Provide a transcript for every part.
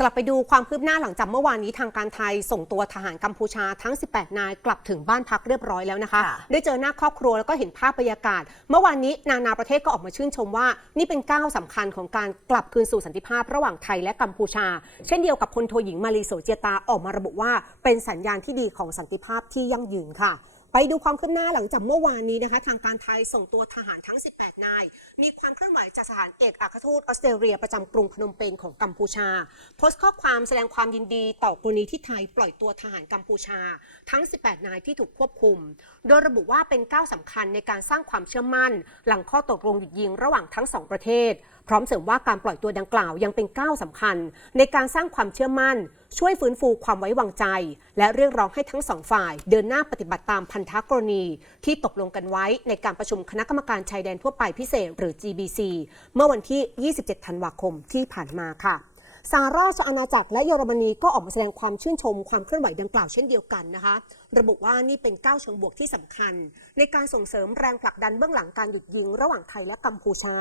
สลับไปดูความคืบหน้าหลังจากเมื่อวานนี้ทางการไทยส่งตัวทหารกัมพูชาทั้ง 18 นายกลับถึงบ้านพักเรียบร้อยแล้วนะคะค่ะได้เจอหน้าครอบครัวแล้วก็เห็นภาพบรรยากาศ เมื่อวานนี้นานาประเทศก็ออกมาชื่นชมว่า นี่เป็นก้าวสำคัญของการกลับคืนสู่สันติภาพระหว่างไทยและกัมพูชา เช่นเดียวกับพลโทหญิงมาลีโสเจยตาออกมาระบุว่า เป็นสัญญาณที่ดีของสันติภาพที่ยั่งยืนค่ะ ไปดูความคืบหน้าหลังจากเมื่อวานนี้นะคะทางการไทยส่งตัวทหารทั้ง 18 นาย มีความเคลื่อนไหวจากสถานเอกอัครทูตออสเตรเลียประจำกรุงพนมเปญของกัมพูชา โพสต์ข้อความแสดงความยินดีต่อกรณีที่ไทยปล่อยตัวทหารกัมพูชา ทั้ง 18 นายที่ถูกควบคุม โดยระบุว่าเป็นก้าวสำคัญในการสร้างความเชื่อมั่น หลังข้อตกลงหยุดยิงระหว่างทั้งสองประเทศ พร้อมเสริมว่าการปล่อยตัวดังกล่าวยังเป็นก้าวสำคัญ ในการสร้างความเชื่อมั่น ช่วยฟื้นฟูความไว้วางใจ และเรียกร้องให้ทั้งสองฝ่าย เดินหน้าปฏิบัติตามพันธกรณี ที่ตกลงกันไว้ในการประชุมคณะกรรมการชายแดนทั่วไปพิเศษ หรือ GBC เมื่อวันที่ 27 ธันวาคมที่ผ่านมาค่ะสหราชอาณาจักรและเยอรมนีก็ออกมาแสดงความชื่นชมความเคลื่อนไหวดังกล่าวเช่นเดียวกันนะคะ ระบุว่านี่เป็นก้าวเชิงบวกที่สำคัญ ในการส่งเสริมแรงผลักดันเบื้องหลังการหยุดยิง ระหว่างไทยและกัมพูชา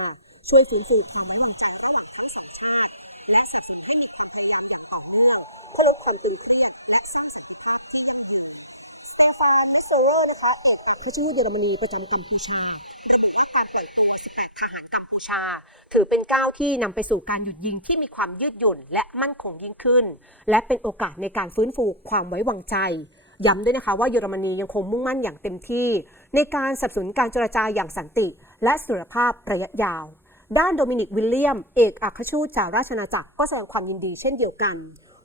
ช่วยฟื้นฟูความไว้วางใจระหว่างทั้งสองชาติและสนับสนุนให้มีความพยายามอย่าง ต่อเนื่องเพื่อลดความตึงเครียดและสร้างสันติภาพที่ยั่งยืนสเตฟานมิโซเวอร์นะคะเอกอัครทูตเยอรมนีประจำกัมพูชาระบุว่าการเปิดตัว 18 ทหารกัมพูชา ถือเป็นก้าวที่นำไปสู่การหยุดยิงที่มีความยืดหยุ่น และมั่นคงยิ่งขึ้น และเป็นโอกาสในการฟื้นฟูความไว้วางใจย้ำด้วยนะคะว่าเยอรมนียังคงมุ่งมั่นอย่างเต็มที่ ในการสนับสนุนการเจรจาอย่างสันติ และเสถียรภาพระยะยาว ด้านโดมินิกวิลเลียม เอกอัครชูตจากราชนาจักรก็แสดงความยินดีเช่นเดียวกัน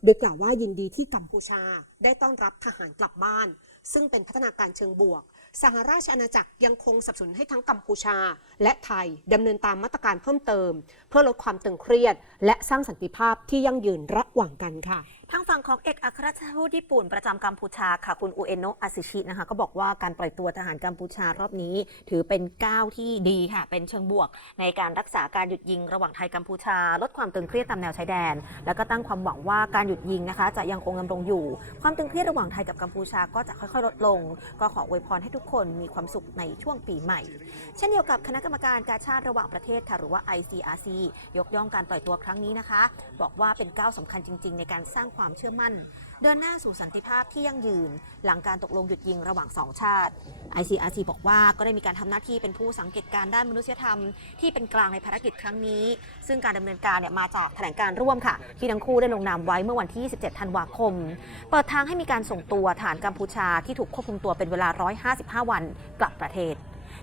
โดยกล่าวว่ายินดีที่กัมพูชาได้ต้อนรับทหารกลับบ้าน ซึ่งเป็นพัฒนาการเชิงบวก สหราชอาณาจักรยังคงสนับสนุนให้ทั้งกัมพูชา และไทยดำเนินตามมาตรการเพิ่มเติม เพื่อลดความตึงเครียด และสร้างสันติภาพที่ยั่งยืนระหว่างกันค่ะทางฝั่งของเอกอัครราชทูตญี่ปุ่นประจำกัมพูชาค่ะคุณอุเอโนะอาซิชินะคะก็บอกว่าการปล่อยตัวทหารกัมพูชารอบนี้ ถือเป็นก้าวที่ดีค่ะ เป็นเชิงบวก ในการรักษาการหยุดยิงระหว่างไทยกัมพูชา ลดความตึงเครียดตามแนวชายแดน แล้วก็ตั้งความหวังว่าการหยุดยิงนะคะ จะยังคงดำรงอยู่ ความตึงเครียดระหว่างไทยกับกัมพูชาก็จะค่อยๆ ลดลง ก็ขออวยพรให้ทุกคนมีความสุขในช่วงปีใหม่ เช่นเดียวกับคณะกรรมการการชาติระหว่างประเทศค่ะหรือว่า ICRC ยกย่องการปล่อยตัวครั้งนี้นะคะ บอกว่าเป็นก้าวสำคัญจริง ๆ ในการสร้างความเชื่อมั่น เดินหน้าสู่สันติภาพที่ยั่งยืน หลังการตกลงหยุดยิงระหว่างสองชาติ ICRC บอกว่าก็ได้มีการทำหน้าที่เป็นผู้สังเกตการณ์ด้านมนุษยธรรม ที่เป็นกลางในภารกิจครั้งนี้ ซึ่งการดำเนินการเนี่ยมาจากแถลงการร่วมค่ะ ที่ทั้งคู่ได้ลงนามไว้เมื่อวันที่27ธันวาคม เปิดทางให้มีการส่งตัวฐานกัมพูชาที่ถูกควบคุมตัวเป็นเวลา 155 วันกลับประเทศ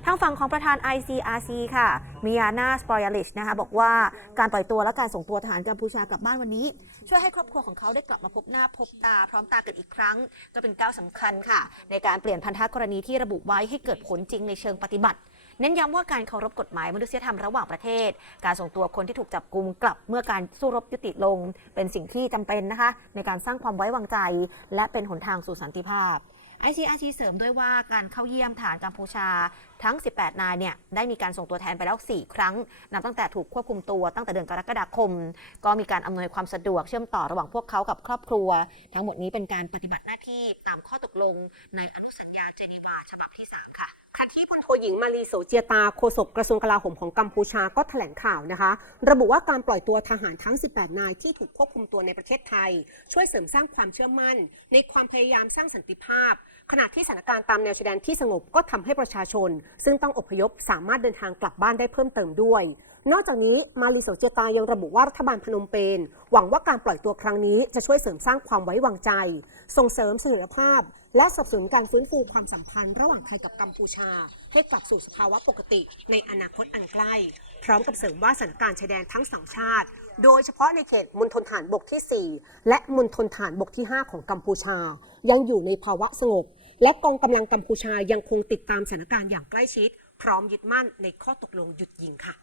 ทางฝั่งของประธาน ICRC ค่ะมิยานาสปอยลิชนะคะบอกว่าการปล่อยตัวและการส่งตัวทหารกัมพูชากลับบ้านวันนี้ ช่วยให้ครอบครัวของเขาได้กลับมาพบหน้าพบตาพร้อมตากันอีกครั้ง ก็เป็นก้าวสำคัญค่ะ ในการเปลี่ยนพันธกรณีที่ระบุไว้ให้เกิดผลจริงในเชิงปฏิบัติเน้นย้ำว่าการเคารพกฎหมายมนุษยธรรมระหว่างประเทศ การส่งตัวคนที่ถูกจับกุมกลับเมื่อการสู้รบยุติลง เป็นสิ่งที่จำเป็นนะคะ ในการสร้างความไว้วางใจ และเป็นหนทางสู่สันติภาพ ICRC เสริมด้วยว่าการเข้าเยี่ยมฐานกัมพูชาทั้ง 18 นายเนี่ยได้มีการส่งตัวแทนไปแล้ว 4 ครั้ง นับตั้งแต่ถูกควบคุมตัวตั้งแต่เดือนกรกฎาคม ก็มีการอำนวยความสะดวกเชื่อมต่อระหว่างพวกเขากับครอบครัว ทั้งหมดนี้เป็นการปฏิบัติหน้าที่ตามข้อตกลงในอนุสัญญาเจนีวาฉบับที่ 3 ค่ะขณะที่พลโทหญิงมาลีโสเจียตาโฆษกกระทรวงกลาโหมของกัมพูชาก็แถลงข่าวนะคะ ระบุว่าการปล่อยตัวทหารทั้ง 18 นายที่ถูกควบคุมตัวในประเทศไทย ช่วยเสริมสร้างความเชื่อมั่น ในความพยายามสร้างสันติภาพขณะที่สถานการณ์ตามแนวชายแดนที่สงบก็ทำให้ประชาชน ซึ่งต้องอพยพสามารถเดินทางกลับบ้านได้เพิ่มเติมด้วย นอกจากนี้มาลีโสเจตายังระบุว่ารัฐบาลพนมเปญหวังว่าการปล่อยตัวครั้งนี้จะช่วยเสริมสร้างความไว้วางใจ ส่งเสริมเสถียรภาพ และสนับสนุนการฟื้นฟูความสัมพันธ์ ระหว่างไทยกับกัมพูชา ให้กลับสู่สภาวะปกติในอนาคตอันใกล้ พร้อมกับเสริมว่าสถานการณ์ชายแดนทั้งสองชาติ โดยเฉพาะในเขตมณฑลฐานบกที่ 4 และมณฑลฐานบกที่ 5 ของกัมพูชา ยังอยู่ในภาวะสงบ และกองกำลังกัมพูชายังคงติดตามสถานการณ์อย่างใกล้ชิด พร้อมยึดมั่นในข้อตกลงหยุดยิงค่ะ